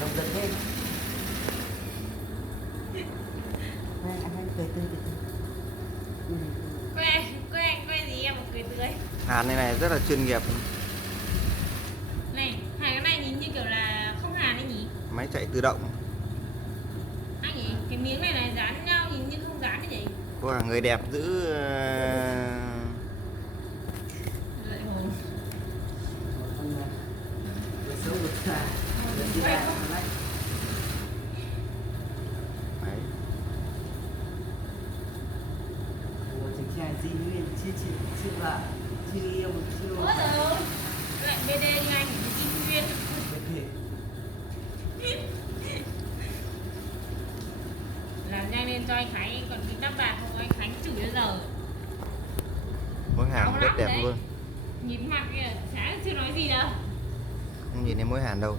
Đồng giật thêm. Anh cười tươi từ từ. Que gì em mà cười tươi. Hàn này rất là chuyên nghiệp. Này, hai cái này nhìn như kiểu là không hàn đấy nhỉ? Máy chạy tự động. Anh nhỉ? Cái miếng này dán nhau nhìn như không dán cái gì? Có cả người đẹp giữ Lợi hồn. Vừa xấu vừa xa. Vừa đi ra lại. đấy. Ủa chính trai di nguyên chưa vợ. Chưa yêu chưa. Ôi giời ơi. Lại BD như anh thì chi nguyên. Làm nhanh lên cho anh Khánh, còn cái đắp bạc không có anh Khánh chửi bây giờ. Mối hàn Áo rất lắm đẹp đấy. luôn. Nhìn mặt kìa, sáng chưa nói gì đâu. Không nhìn thấy mối hàn đâu.